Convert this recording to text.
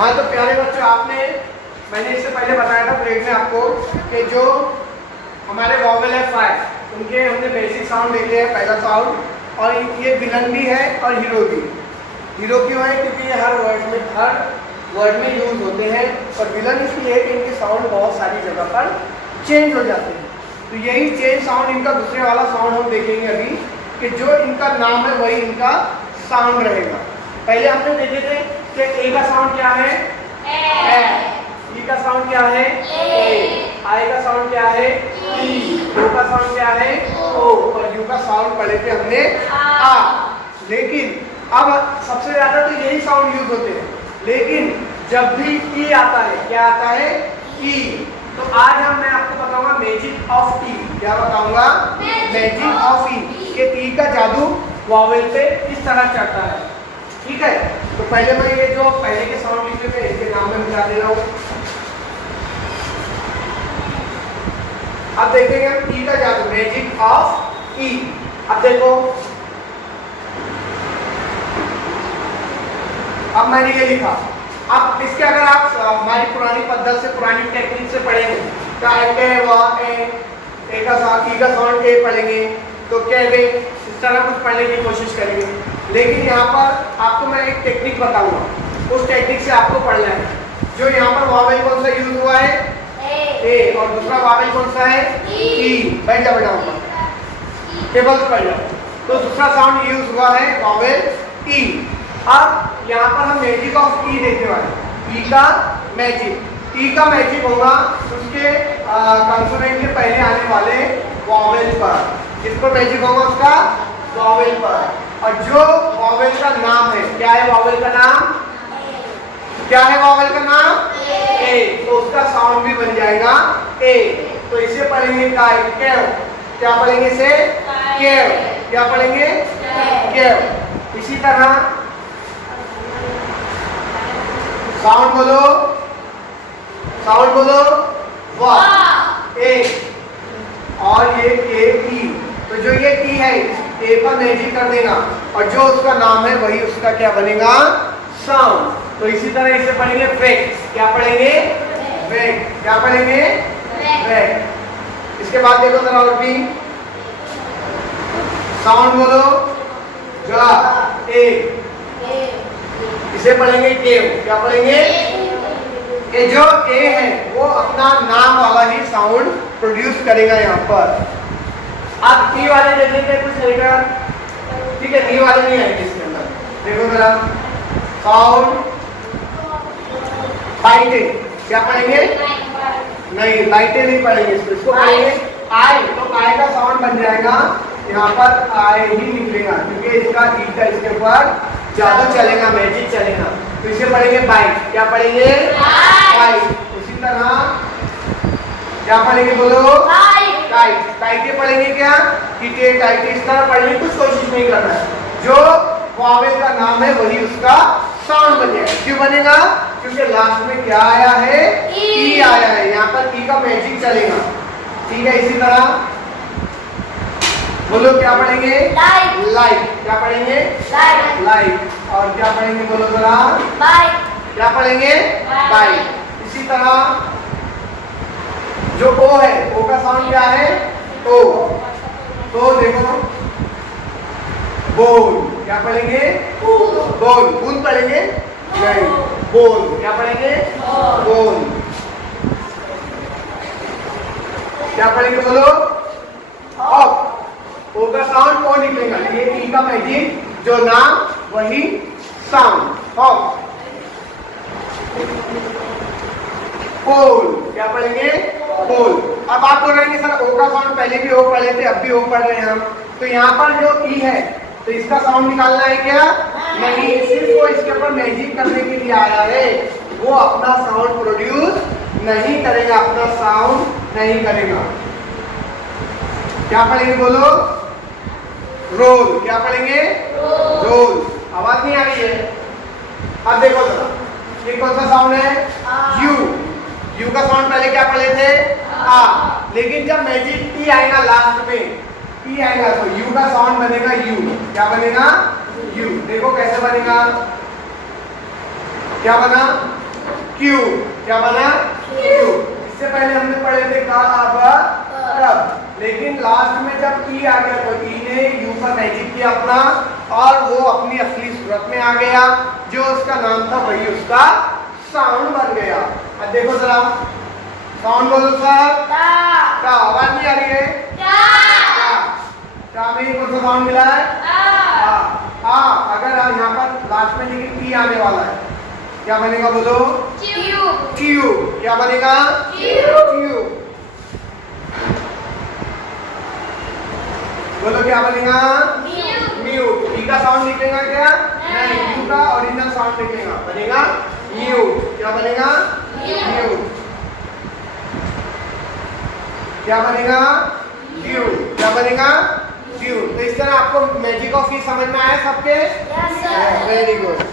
हाँ तो प्यारे बच्चों, मैंने इससे पहले बताया था पीरियड में आपको कि जो हमारे वॉवेल है 5, उनके हमने बेसिक साउंड देखे हैं। पहला साउंड, और ये विलन भी है और हीरो भी। हीरो क्यों है? क्योंकि ये हर वर्ड में यूज होते हैं, और विलन इसलिए है कि इनके साउंड बहुत सारी जगह पर चेंज हो जाते हैं। तो यही चेंज साउंड इनका दूसरे वाला साउंड हम देखेंगे अभी, कि जो इनका नाम है वही इनका साउंड रहेगा। पहले हमने देखे थे कि ए का साउंड क्या है? ए। ई का साउंड क्या है? ए। आई का साउंड क्या है? ई। ओ का साउंड क्या है? ओ। और यू का साउंड पढ़े थे हमने आ। लेकिन अब सबसे ज्यादा तो यही साउंड यूज होते हैं, लेकिन जब भी ई आता है, क्या आता है? ई। तो आज मैं आपको बताऊंगा मैजिक ऑफ ई। क्या बताऊंगा? मैजिक ऑफ ई, कि ई का जादू वॉवेल पे किस तरह चढ़ता है। ठीक है, तो पहले मैं ये जो पहले के साउंड लिखे थे इसके नाम में मिला दे रहा हूं। अब देखेंगे हम ई का जादू, मैजिक ऑफ ई। अब देखो, अब मैंने ये लिखा। अब इसके अगर आप हमारी पुरानी पद्धति से, पुरानी टेक्निक से पढ़ेंगे, क्या ए का साउंड, ई का साउंड ए पढ़ेंगे तो कह दे, इस तरह कुछ पढ़ने की कोशिश करेंगे। लेकिन यहाँ पर आपको मैं एक टेक्निक बताऊंगा, उस टेक्निक से आपको पढ़ना है। जो यहाँ पर वॉवेल कौन सा यूज हुआ है? ए। और दूसरा वॉवेल कौन सा है? ई। बैठ जा बेटा ऊपर, टेबल पर बैठ जाओ। तो दूसरा साउंड यूज हुआ है वॉवेल ई। अब यहाँ पर हम मैजिक ऑफ ई देखने वाले। ई का मैजिक, ई का मैजिक होगा उसके कंसोनेंट के पहले आने वाले वॉवेल पर। जिस पर मैजिक होगा उसका वॉवेल पर। और जो वॉवेल का नाम है, क्या है वॉवेल का नाम? क्या है वॉवेल का नाम? ए। तो उसका साउंड भी बन जाएगा ए। तो इसे पढ़ेंगे केव। क्या पढ़ेंगे इसे? केव। क्या पढ़ेंगे? केव। इसी तरह साउंड बोलो, साउंड बोलो, वाह। ए। और ये ए ई, तो जो ये ई है ए पर मैजिक कर देगा, और जो उसका नाम है वही उसका क्या बनेगा? साउंड। तो इसी तरह इसे पढ़ेंगे वेक। क्या पढ़ेंगे? वेक। क्या पढ़ेंगे? वेक। इसके बाद देखो जरा और भी, साउंड बोलो, जा ए। इसे पढ़ेंगे केव। क्या पढ़ेंगे? ये जो ए है वो अपना नाम वाला ही साउंड प्रोड्यूस करेगा यहाँ पर। आप ई वाले देख लेते हैं कुछ रहेगा, ठीक है? ई वाले नहीं आएंगे इसके अंदर। देखो जरा, साउंड बाइटे। क्या पढ़ेंगे? नहीं, बाइटे नहीं पढ़ेंगे, इसको पढ़ेंगे आई। तो आई का साउंड बन जाएगा यहाँ पर आई ही निकलेगा, क्योंकि इसका ई का इसके ऊपर जादू चलेगा, मैजिक चलेगा। तो इसे पढ़ेंगे बाइट। क्या पढ़ेंगे? बाइट। उसी तरह क्या पढ़ेंगे? बोलो, टाइट। टाइटे पढ़ेंगे क्या? टीटे, टाइटे। इस तरह पढ़ने की कुछ कोशिश नहीं करना है। जो वॉवेल का नाम है वही उसका साउंड बनेगा। क्यों बनेगा? क्योंकि लास्ट में क्या आया है? ई आया है। यहाँ पर ई का मैजिक चलेगा। ठीक है, इसी तरह बोलो, क्या पढ़ेंगे? लाइट। क्या पढ़ेंगे? लाइट। और क्या पढ़ेंगे? बोलो जरा, बाइट। क्या पढ़ेंगे? बाइट। इसी तरह जो ओ है, ओ का साउंड क्या है? ओ। तो देखो, बोल। क्या पढ़ेंगे? बोल। बूंद पढ़ेंगे? नहीं, बोल। क्या पढ़ेंगे? बोल। क्या पढ़ेंगे? बोलो, ऑफ। ओ का साउंड ओ निकलेगा, ये ई का मैजिक, जो नाम वही साउंड। ऑफ। पोल। क्या पढ़ेंगे? पोल। अब आप बोल रहे हैं सर ओ का साउंड पहले भी ओ पढ़े थे, अब भी ओ पढ़ रहे हैं हम, तो यहाँ पर जो ई है तो इसका साउंड निकालना है क्या? नहीं, सिर्फ वो इसके ऊपर मैजिक करने के लिए आया है। वो अपना साउंड प्रोड्यूस नहीं करेगा, अपना साउंड नहीं करेगा। क्या पढ़ेंगे? बोलो, रोल। क्या पढ़ेंगे? रोल। आवाज नहीं आ रही है? अब देखो जरा, ये कौन सा साउंड है? यू। यू का साउंड पहले क्या पढ़े थे? आ। लेकिन जब मैजिक ई आएगा लास्ट में, ई आएगा तो यू का साउंड बनेगा यू। क्या बनेगा? यू। देखो कैसे बनेगा, क्या बना? क्यू। क्या बना? क्यू। इससे पहले हमने पढ़े थे का अब रब, लेकिन लास्ट में जब ई आ गया तो ई ने यू पर मैजिक किया अपना और वो अपनी असली सूरत में आ गया। जो उसका नाम था वही उसका साउंड बन गया। अब देखो जरा साउंड बोलो सर। का आवाज नहीं आ रही है? क्या में कौन सा साउंड मिला है? अगर यहाँ पर लास्ट में लेकिन ई आने वाला है, क्या बनेगा बोलो? क्यू। क्या बनेगा? क्यू। बोलो क्या बनेगा? म्यूट। ई का साउंड निकलेगा क्या? नहीं। यू का ओरिजिनल साउंड निकलेगा, बनेगा म्यूट। क्या बनेगा? म्यूट। क्या बनेगा? क्यू। क्या बनेगा? क्यू। तो इस तरह आपको मैजिक ऑफ ई समझ में आया सबके? Very good.